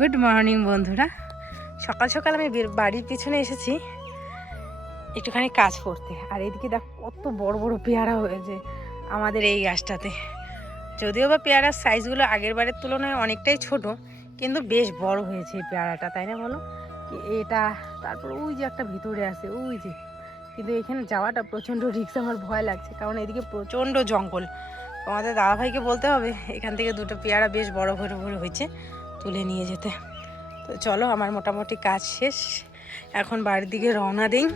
Good morning বন্ধুরা। সকাল সকাল আমি বাড়ির পিছনে এসেছি। একটুখানি কাজ করতে। আর এদিকে দেখ, কত বড় বড় পেয়ারা হয়েছে আমাদের এই গাছটাতে। যদিও বা পেয়ারার সাইজগুলো আগের বারের তুলনায় অনেকটাই ছোট, কিন্তু বেশ বড় হয়েছে এই পেয়ারাটা, তাই না বলো? এটা, তারপর ওই যে একটা ভিতরে আছে, ওই যে। কিন্তু এখানে যাওয়াটা প্রচণ্ড রিক্স আমার ভয় লাগছে। কারণ এদিকে প্রচণ্ড জঙ্গল। তোমাদের দাদাভাইকে বলতে হবে, এখান থেকে দুটো পেয়ারা বেশ বড় ভরে ভরে হয়েছে। তুলে নিয়ে যেতে। তো চলো, আমার মোটামুটি কাজ শেষ। এখন বাড়ির দিকে রওনা দিই।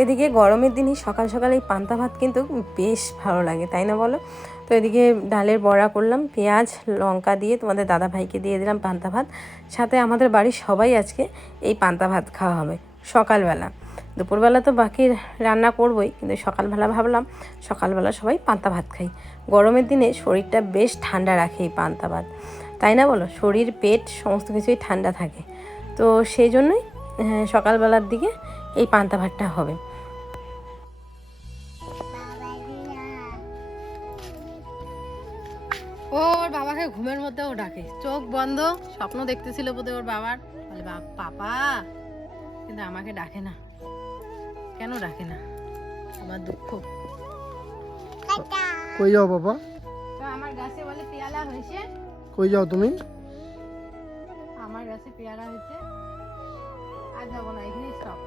এদিকে গরমের দিনই সকাল সকাল এই পান্তা ভাত কিন্তু বেশ ভালো লাগে, তাই না বলো? তো এদিকে ডালের বড়া করলাম, পেঁয়াজ, লঙ্কা দিয়ে তোমাদের দাদা ভাইকে দিয়ে দিলাম পান্তা ভাত। সাথে আমাদের বাড়ির সবাই আজকে এই পান্তা ভাত খাওয়া হবে, সকালবেলা। দুপুরবেলা তো বাকি রান্না করবই, কিন্তু সকালবেলা ভাবলাম সকালবেলা সবাই পান্তা ভাত খাই। গরমের দিনে শরীরটা বেশ ঠান্ডা রাখে এই পান্তা ভাত। তাই না বলো? শরীর পেট সমস্ত কিছুই ঠান্ডা থাকে। তো সেই জন্যই হ্যাঁ, সকালবেলার দিকে এই পান্তা ভাতটা হবে। ওর বাবাকে ঘুমের মধ্যেও ডাকে। চোখ বন্ধ স্বপ্ন দেখতেছিল বোধহয় ওর বাবার। বলে বাপ পাপা। কিন্তু আমাকে ডাকে না। কেন ডাকে না? আমার দুঃখ। কই যাও বাবা? তো আমার গাছে বলে পেয়ালা হয়েছে। কই যাও তুমি? আমার গাছে পেয়ারা হয়েছে। আর যাব না এখানে স্টপ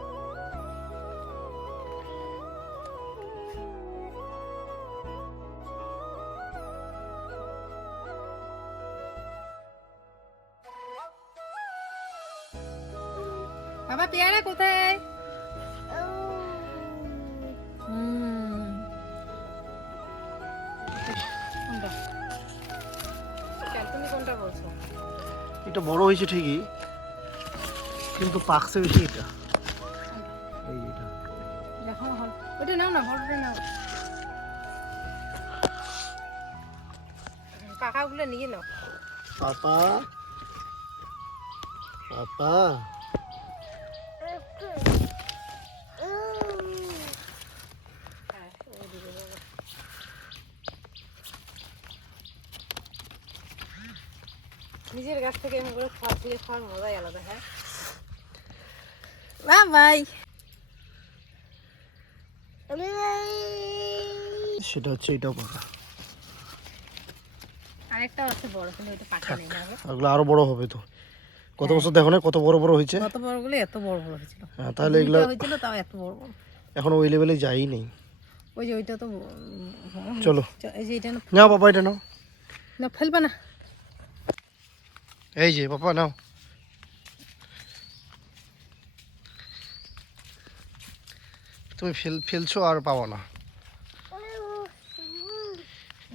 বাবা, পেয়ারা কোথায়? এটা বড় হয়েছে ঠিকই কিন্তু পাকছে বেশি এটা। এই এটা। ওটা নাও না বড়টা নাও। পাকাগুলো নিয়ে নাও। পাপা পাপা হ্যাঁ, ও দিবে বাবা। নিজের গাছ থেকে এমন করে খাওয়া তুলে খাওয়ার মজাই আলাদা হ্যাঁ? বাই সেটা হচ্ছে এটাও পাকা। আরেকটা আছে বড় কিন্তু ওইটা পাকা নেই না আরও বড় হবে তো। কত বছর দেখো না কত বড় বড় হয়েছে? বড়গুলো এত বড় বড় হয়েছিল। হ্যাঁ, তাহলে এগুলো হয়েছিল তাও এত বড় বড়। এখন ওই লেভেলে যাই নেই। ওই যে ওইটা তো চলো। এই যে এটা না নাও পাপা এটা নাও। না ফেলবা না। এই যে পাপা নাও তুমি ফেল ফেলছো আর পাবো না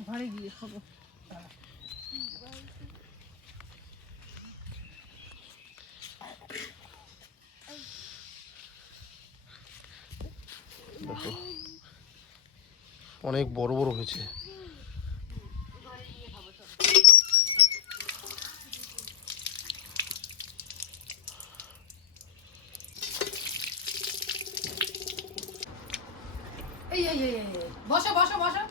ঘরে গিয়ে খাব দেখো অনেক বড় বড় হয়েছে এই এই এই এই, এই। বসো বসো বসো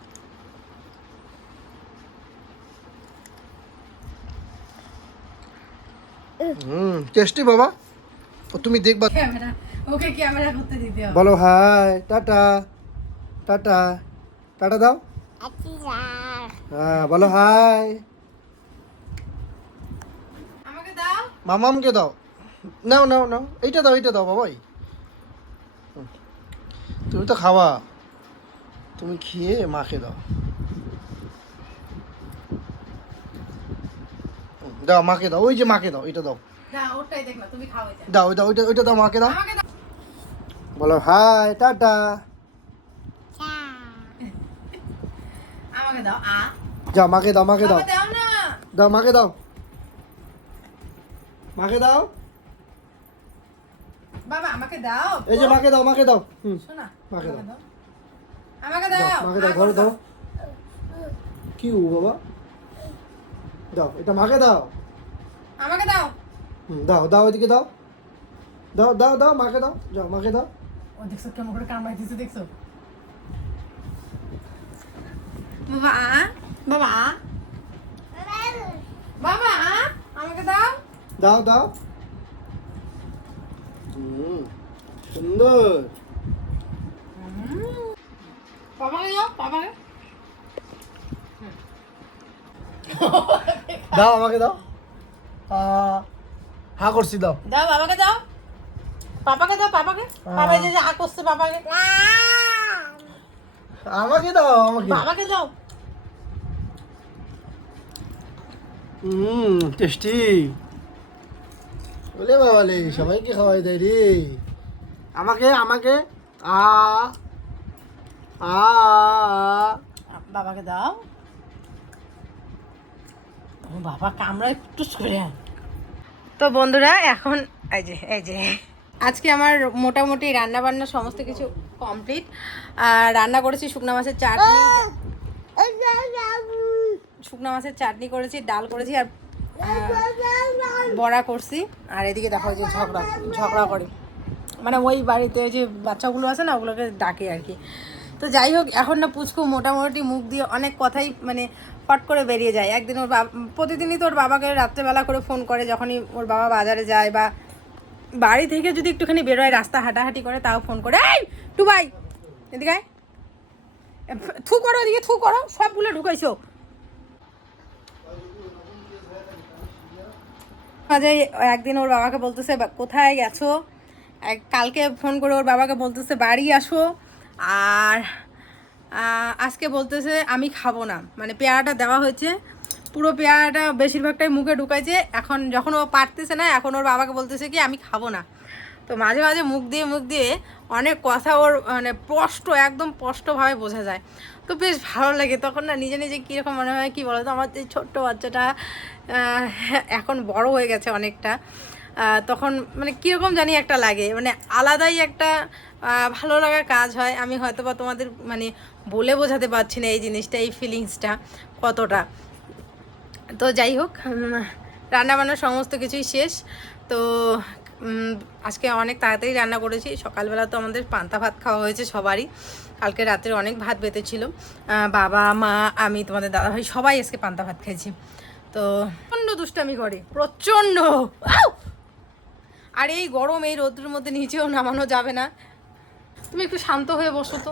হুম টেস্টি বাবা। তুমি দেখবা। ক্যামেরা ওকে ক্যামেরা করতে দিতে হবে। বলো হাই টাটা টাটা টাটা দাও। হ্যাঁ বলো হাই। আমাকে দাও। মামামকে দাও। নাও নাও নাও এইটা দাও এইটা দাও বাবাই তুমি তো খাওয়া। তুমি খেয়ে মাকে দাও। দাও মাকে দাও ওই যে মাকে দাও এটা দাও। দাও ওইটা ওইটা ওইটা দাও মাকে দাও। বলো হাই টাটা। আমাকে দাও আ। যাও মাকে দাও মাকে দাও। দাও মাকে দাও। মাকে দাও। বাবা আমাকে দাও। এই যে মাকে দাও মাকে দাও। হুম মাকে দাও। আমাকে দাও। মাকে দাও ঘরে দাও। কি উ বাবা? দাও এটা মাকে দাও। আমাকে দাও। হুম, দাও দাও এদিকে দাও। দাও দাও দাও মাকে দাও। যাও মাকে দাও। ও দেখছ কেমন করে কামড়াই দিছে দেখছ? বাবা বাবা বাবা আমাকে দাও। দাও দাও। হুম, সুন্দর। বাবাকে যাও বাবাকে। দাও আমাকে দাও। হা করছি দাও। দাও বাবাকে দাও। পাপাকে দাও পাপাকে। বাবা যে হা করছে বাবাকে আমাকে দাও আমাকে। বাবাকে দাও। হুম টেস্টি। বলে বাবালে সবাইকে খাওয়াই দেয় রে। আমাকে আমাকে। আ আ। বাবাকে দাও। বাবা কামড়া একটু সরে তো বন্ধুরা, এখন এই যে এই যে, আজকে আমার মোটামুটি রান্না বান্না সমস্ত কিছু কমপ্লিট আর রান্না করেছি শুকনো মাছের চাটনি। শুকনো মাছের চাটনি করেছি, ডাল করেছি আর বড়া করছি। আর এদিকে দেখো যে ঝগড়া ঝগড়া করে। মানে ওই বাড়িতে যে বাচ্চাগুলো আছে না, ওগুলোকে ডাকে আর কি। তো যাই হোক, এখন না পুচকু মোটামুটি মুখ দিয়ে অনেক কথাই মানে ফট করে বেরিয়ে যায়। একদিন ওর বাবা প্রতিদিনই তো ওর বাবাকে রাত্রেবেলা করে ফোন করে, যখনই ওর বাবা বাজারে যায় বা বাড়ি থেকে যদি একটুখানি বেরোয়, রাস্তা হাঁটাহাঁটি করে, তাও ফোন করে। এই, টুবাই, এদিকে থু করো এদিকে, থু করো, সবগুলো ঢুকাইছো। মাঝে একদিন ওর বাবাকে বলতেছে কোথায় গেছো? কালকে ফোন করে ওর বাবাকে বলতেছে, বাড়ি আসো। আর আজকে বলতেছে আমি খাব না। মানে পেয়ারাটা দেওয়া হয়েছে। পুরো পেয়ারাটা বেশিরভাগটাই মুখে ঢুকাইছে। এখন যখন ও পারতেছে না, এখন ওর বাবাকে বলতেছে কি, আমি খাব না। তো মাঝে মাঝে মুখ দিয়ে মুখ দিয়ে অনেক কথা ওর মানে স্পষ্ট, একদম স্পষ্টভাবে বোঝা যায়। তো বেশ ভালো লাগে। তখন না নিজে নিজে কীরকম মনে হয়, কি বলতো, আমার যে ছোট্ট বাচ্চাটা এখন বড় হয়ে গেছে অনেকটা। তখন মানে কীরকম জানি একটা লাগে। মানে আলাদাই একটা ভালো লাগার কাজ হয়। আমি হয়তো বা তোমাদের মানে বলে বোঝাতে পারছি না এই জিনিসটা, এই ফিলিংসটা কতটা। তো যাই হোক রান্না বান্না সমস্ত কিছুই শেষ। তো আজকে অনেক তাড়াতাড়ি রান্না করেছি। সকালবেলা তো আমাদের পান্তা ভাত খাওয়া হয়েছে সবারই। কালকে রাত্রে অনেক ভাত বেঁধেছিল। বাবা, মা, আমি, তোমাদের দাদাভাই সবাই আজকে পান্তা ভাত খেয়েছি। তো, প্রচণ্ড দুষ্টামি করে, প্রচণ্ড। আর এই গরম, এই রোদ্রের মধ্যে নিচেও নামানো যাবে না। তুমি একটু শান্ত হয়ে বসো তো।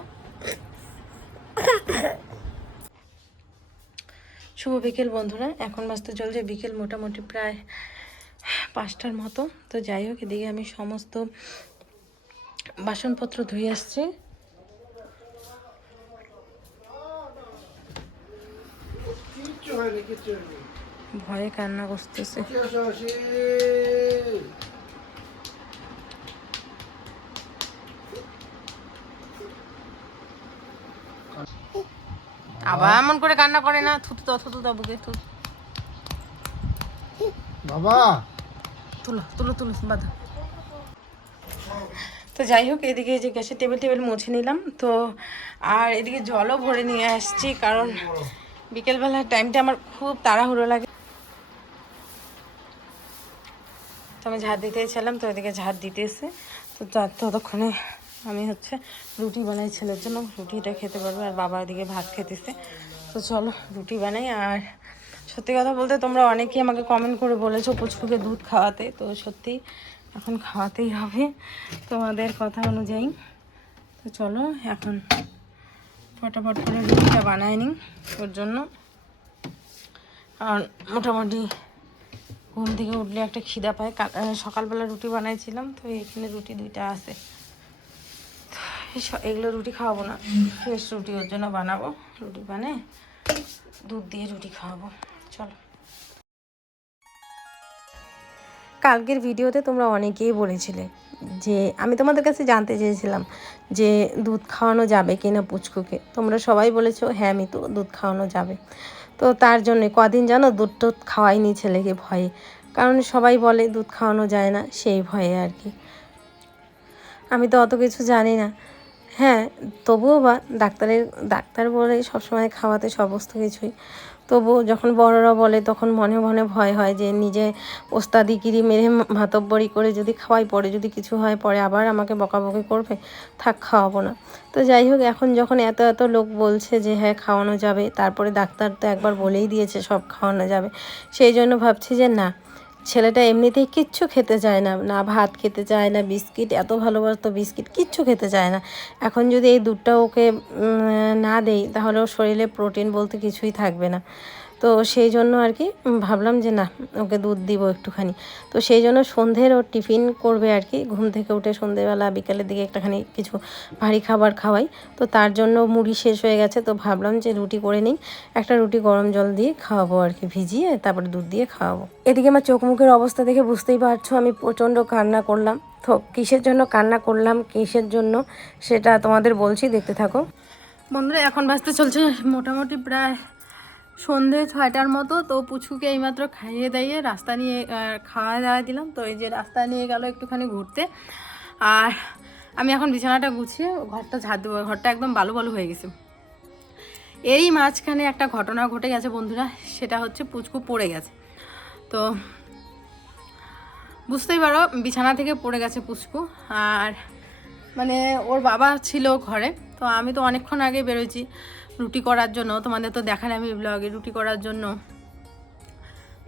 শুভ বিকেল বন্ধুরা এখন বাজতে চলছে বিকেল মোটামুটি প্রায় পাঁচটার মতো। তো যাই হোক এদিকে আমি সমস্ত বাসনপত্র ধুয়ে আসছি। ভয়ে কান্না করতেছে আসি, আসো, আসি। আবার এমন করে কান্না করে না থুতু দাও থুতু দাও বুকে থুতু। বাবা। তুলো তুলো তুলো বাধা। তো যাই হোক এদিকে যে গ্যাসের টেবিল টেবিল মুছে নিলাম। তো আর এদিকে জলও ভরে নিয়ে আসছি কারণ বিকেলবেলার টাইমটা আমার খুব তাড়াহুড়ো লাগে। তো আমি ঝাড় দিতেছিলাম তো এদিকে ঝাড় দিতে এসে তো ততক্ষণে আমি হচ্ছে রুটি বানাই ছেলের জন্য। রুটিটা খেতে পারবে আর বাবা এদিকে ভাত খেতেছে। তো চলো, রুটি বানাই। আর সত্যি কথা বলতে তোমরা অনেকেই আমাকে কমেন্ট করে বলেছ পুচকুকে দুধ খাওয়াতে। তো সত্যি এখন খাওয়াতেই হবে তোমাদের কথা অনুযায়ী। তো চলো, এখন ফটাফট করে রুটিটা বানাই নিই ওর জন্য। আর মোটামুটি ঘুম থেকে উঠলে একটা খিদা পায়। সকালবেলা রুটি বানাইছিলাম, তো এখানে রুটি দুইটা আছে। এগুলো রুটি খাওয়াবো না। ফ্রেশ রুটি ওর জন্য বানাবো। রুটি বানিয়ে দুধ দিয়ে রুটি খাওয়াবো। চলো। কালকের ভিডিওতে তোমরা অনেকেই বলেছিলে যে, আমি তোমাদের কাছে জানতে চেয়েছিলাম যে, দুধ খাওয়ানো যাবে কি না পুচকুকে। তোমরা সবাই বলেছ হ্যাঁ আমি তো দুধ খাওয়ানো যাবে। তো তার জন্যে কদিন জানো দুধ টুধ খাওয়াইনি ছেলেকে ভয়ে। কারণ সবাই বলে, দুধ খাওয়ানো যায় না। সেই ভয়ে আর কি। আমি তো অত কিছু জানি না। হ্যাঁ তবুও বা ডাক্তারের, ডাক্তার বলে সবসময় খাওয়াতে সমস্ত কিছুই। তবুও যখন বড়রা বলে, তখন মনে মনে ভয় হয় যে, নিজে ওস্তাদিগিরি মেরে মাতব্বরি করে যদি খাওয়াই, পরে যদি কিছু হয়, পরে আবার আমাকে বকাবকি করবে, থাক, খাওয়াবো না। তো যাই হোক, এখন যখন এত এত লোক বলছে যে হ্যাঁ খাওয়ানো যাবে, তারপরে ডাক্তার তো একবার বলেই দিয়েছে, সব খাওয়ানো যাবে, সেই জন্য ভাবছি যে, না ছেলেটা এমনিতেই কিচ্ছু খেতে চায় না না ভাত খেতে চায় না, বিস্কিট, এত ভালোবাসতো বিস্কিট, কিচ্ছু খেতে চায় না। এখন যদি এই দুধটা ওকে না দেই, তাহলে ওর শরীরে প্রোটিন বলতে কিছুই থাকবে না। তো সেই জন্য আর কি ভাবলাম যে না, ওকে দুধ দিব একটুখানি। তো সেই জন্য সন্ধ্যের ও টিফিন করবে আর কি। ঘুম থেকে উঠে সন্ধ্যেবেলা বিকালের দিকে একটাখানি কিছু ভারী খাবার খাওয়াই। তো তার জন্য মুড়ি শেষ হয়ে গেছে, তো ভাবলাম যে রুটি করে নিই। একটা রুটি গরম জল দিয়ে খাওয়াবো আর কি, ভিজিয়ে তারপরে দুধ দিয়ে খাওয়াবো। এদিকে আমার চোখ মুখের অবস্থা দেখে বুঝতেই পারছ, আমি প্রচণ্ড কান্না করলাম। তো কিসের জন্য কান্না করলাম, কিসের জন্য সেটা তোমাদের বলছি, দেখতে থাকো। বন্ধুরা, এখন বাজতে চলছে মোটামুটি প্রায় সন্ধে ছয়টার মতো, তো পুচকুকে এইমাত্র খাইয়ে দাইয়ে রাস্তা নিয়ে খাওয়া দাওয়া দিলাম। তো এই যে রাস্তা নিয়ে গেল একটুখানি ঘুরতে। আর আমি এখন বিছানাটা গুছিয়ে ঘরটা ঝাড় দেবো। ঘরটা একদম বালু বালু হয়ে গেছে। এরই মাঝখানে একটা ঘটনা ঘটে গেছে বন্ধুরা। সেটা হচ্ছে পুচকু পড়ে গেছে। তো বুঝতেই পারো, বিছানা থেকে পড়ে গেছে পুচকু। আর মানে ওর বাবা ছিল ঘরে। তো আমি তো অনেকক্ষণ আগে বেরোচ্ছি রুটি করার জন্য, তোমাদের তো দেখা আমি ব্লগে রুটি করার জন্য।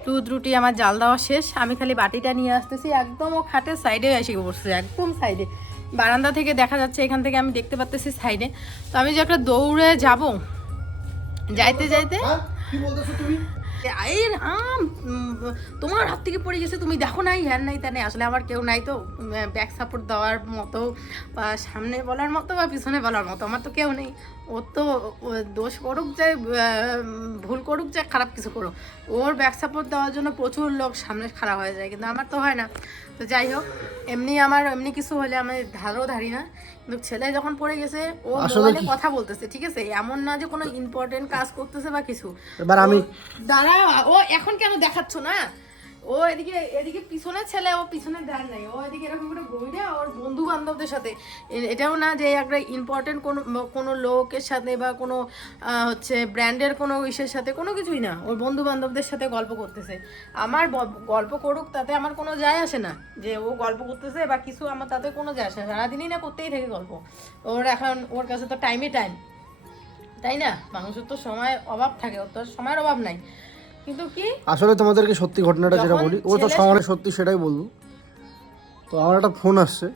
দুধ, রুটি, আমার জাল দেওয়া শেষ। আমি খালি বাটিটা নিয়ে আসতেছি, একদম ও খাটের সাইডে এসে বসছে, একদম সাইডে বারান্দা থেকে দেখা যাচ্ছে, এখান থেকে আমি দেখতে পাচ্তেছি সাইডে তো আমি যে একটা দৌড়ে যাব, যাইতে যাইতে তোমার হাত থেকে পড়ে গেছে, তুমি দেখো নাই, হ্যান নাই তা নেই, আসলে আমার কেউ নাই তো ব্যাক সাপোর্ট দেওয়ার মতো বা সামনে বলার মতো বা পিছনে বলার মতো আমার তো কেউ নেই। ওর তো দোষ করুক যে ভুল করুক যে, খারাপ কিছু করুক, ওর ব্যাক সাপোর্ট দেওয়ার জন্য প্রচুর লোক সামনে খারাপ হয়ে যায়, কিন্তু আমার তো হয় না। তো যাই হোক এমনি আমার এমনি কিছু হলে আমি ধারও ধারি না। কিন্তু ছেলে যখন পড়ে গেছে ও মোবাইলে কথা বলতেছে ঠিক আছে? এমন না যে কোনো ইম্পর্টেন্ট কাজ করতেছে বা কিছু। এবার আমি দাঁড়া ও এখন কেন দেখাচ্ছ না? ও এদিকে এদিকে পিছনে ছেলে, ও পিছনে ধ্যান নাই। ও এদিকে এরকম করে বইরে ওর বন্ধু বান্ধবদের সাথে এটাও না যে একটা ইম্পর্টেন্ট কোনো কোনো লোকের সাথে বা কোনো হচ্ছে ব্র্যান্ডের কোনো ইসের সাথে কোনো কিছুই না। ওর বন্ধু বান্ধবদের সাথে গল্প করতেছে। আমার গল্প করুক, তাতে আমার কোনো যায় আসে না। যে ও গল্প করতেছে বা কিছু আমার তাতে কোনো যায় আসে না। সারাদিনই না করতেই থাকে গল্প। ওর এখন, ওর কাছে তো টাইমে টাইম তাই না? মানুষের তো সময় অভাব থাকে। ওর তো সময়ের অভাব নাই। কিন্তু কি? আসলে তোমাদেরকে সত্যি ঘটনাটা যেটা বলি ও তো সমানে সত্যি সেটাই বলব তো আমার একটা ফোন আসছে।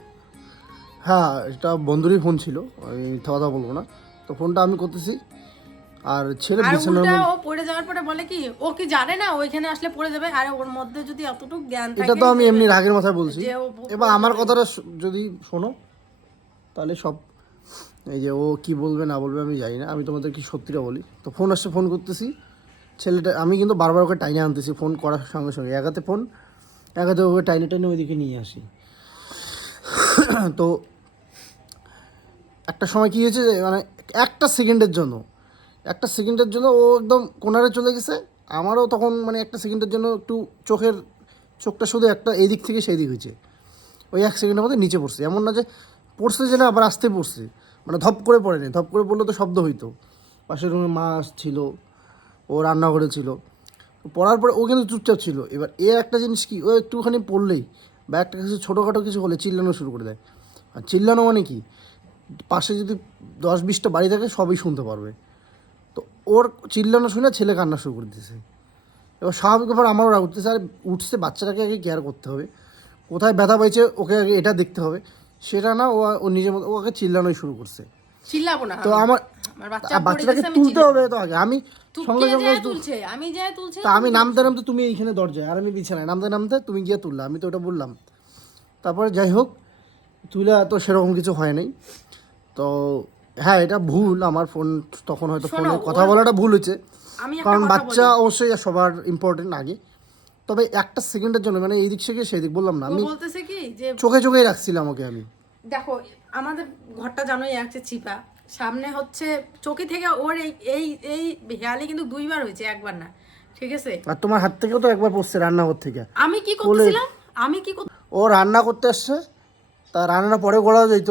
হ্যাঁ এটা বন্ধুরই ফোন ছিল আমি মিথ্যা কথা বলব না। তো ফোনটা আমি করতেছি আর ছেলে বিছানার মধ্যে ও পড়ে যাওয়ার পরে বলে কি ও কি জানে না ওইখানে আসলে পড়ে যাবে? আর ওর মধ্যে যদি এতটুকু জ্ঞান থাকে এটা তো আমি এমনি রাগের মাথায় বলছি। এবার আমার কথাটা যদি শোনো তাহলে সব এই যে ও কি বলবে না বলবে আমি জানি না আমি তোমাদের কি সত্যিটা বলি। তো ফোন আসছে ফোন করতেছি। ছেলেটা, আমি কিন্তু বারবার ওকে টাইনে আনতেছি, ফোন করার সঙ্গে সঙ্গে। একাতে ফোন, একাতে ওকে টাইনে টাইনে ওইদিকে নিয়ে আসি। তো একটা সময় কী হয়েছে মানে একটা সেকেন্ডের জন্য, একটা সেকেন্ডের জন্য ও একদম কোনারে চলে গেছে। আমারও তখন মানে একটা সেকেন্ডের জন্য একটু চোখের, চোখটা শুধু একটা এই দিক থেকে সেই দিক হয়েছে। ওই এক সেকেন্ডের মধ্যে নিচে পড়ছে। এমন না যে পড়ছে যে না, আবার আসতে পড়ছে। মানে ধপ করে পড়েনি। ধপ করে পড়লে তো শব্দ হইতো। পাশের রুমে মা ছিল। ও রান্নাঘরে ছিল। পড়ার পরে ও কিন্তু চুপচাপ ছিল। এবার এর একটা জিনিস কি ও একটুখানি পড়লেই বা একটা কিছু ছোটোখাটো কিছু হলে চিল্লানো শুরু করে দেয়। আর চিল্লানো মানে কি পাশে যদি দশ বিশটা বাড়ি থাকে সবই শুনতে পারবে। তো ওর চিল্লানো শুনে ছেলে কান্না শুরু করে দিয়েছে। এবার স্বাভাবিক ব্যাপার আমারও রাগ উঠতেছে আর উঠছে বাচ্চাটাকে আগে কেয়ার করতে হবে। কোথায় ব্যথা পাইছে ওকে আগে এটা দেখতে হবে। সেটা না ও নিজের মতো ওকে চিল্লানোই শুরু করছে। চিল্লাবো না। তো আমার আমার বাচ্চা বাচ্চাটাকে তুলতে হবে তো আগে। আমি সঙ্গে সঙ্গে তুলছে আমি যায় তুলছে তা আমি নামতে নামতে তুমি এইখানে দরজায় আর আমি বিছানায়। নামতে নামতে তুমি গিয়ে তুললা আমি তো ওটা বললাম। তারপরে যাই হোক তুলে তো সেরকম কিছু হয় নাই। তো হ্যাঁ এটা ভুল আমার ফোন তখন হয়তো ফোনে কথা বলাটা ভুল হয়েছে। কারণ বাচ্চা অবশ্যই সবার ইম্পর্টেন্ট আগে। তবে একটা সেকেন্ডের জন্য মানে এই দিক থেকে সেই দিক বললাম না আমি বলতেছে কি যে চোখে চোখেই রাখছিলাম ওকে আমি। দেখো আমাদের ঘরটা জানোই একটা চিপা। সামনে হচ্ছে চকি থেকে ওর এই এই এই হেয়ালি কিন্তু দুইবার হয়েছে একবার না। ঠিক আছে? আর তোমার হাত থেকেও তো একবার পড়ছে রান্নাঘর থেকে। আমি কি করতেছিলাম? আমি কি ও রান্না করতে আসছে তা রান্না পরে করা যেত।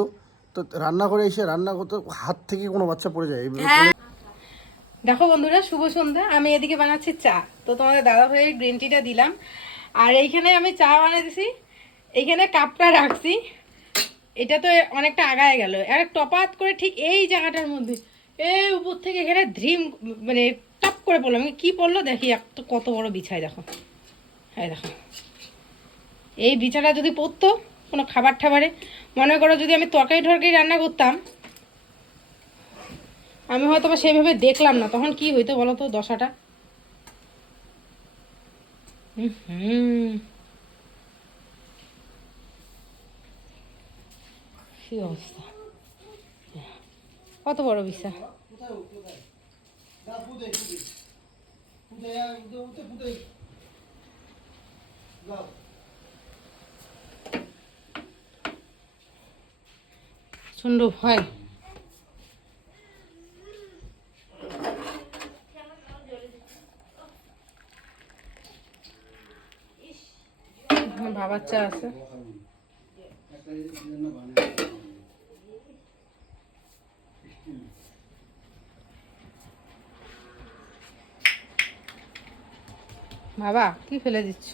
তো রান্না করে এসে রান্না করতে হাত থেকে কোনো বাচ্চা পড়ে যায়। হ্যাঁ। দেখো বন্ধুরা শুভ সন্ধ্যা। আমি এদিকে বানাচ্ছি চা। তো তোমাদের দাদা ভাইয়ের গ্রিন টিটা দিলাম। আর এইখানে আমি চা বানাইছি এইখানে কাপটা রাখছি। এটা তো অনেকটা আগায় গেল। আর টপাত করে ঠিক এই জায়গাটার মধ্যে। এই উপর থেকে এখানে ধ্রিম মানে টপ করে পড়ল। আমি কি পড়ল? দেখি একটা কত বড় বিছায়, দেখো। হ্যাঁ দেখো। এই বিছাটা যদি পড়তো কোনো খাবার ঠাবারে, মনে করো যদি আমি তরকারি টরকারি রান্না করতাম, আমি হয়তো বা সেইভাবে দেখলাম না। তখন কি হইতো বলো তো দশাটা? হুম। কি অবস্থা? কত বড় বিছা? ভয় হ্যাঁ, বাবার চা আছে। বাবা কি ফেলে দিচ্ছ?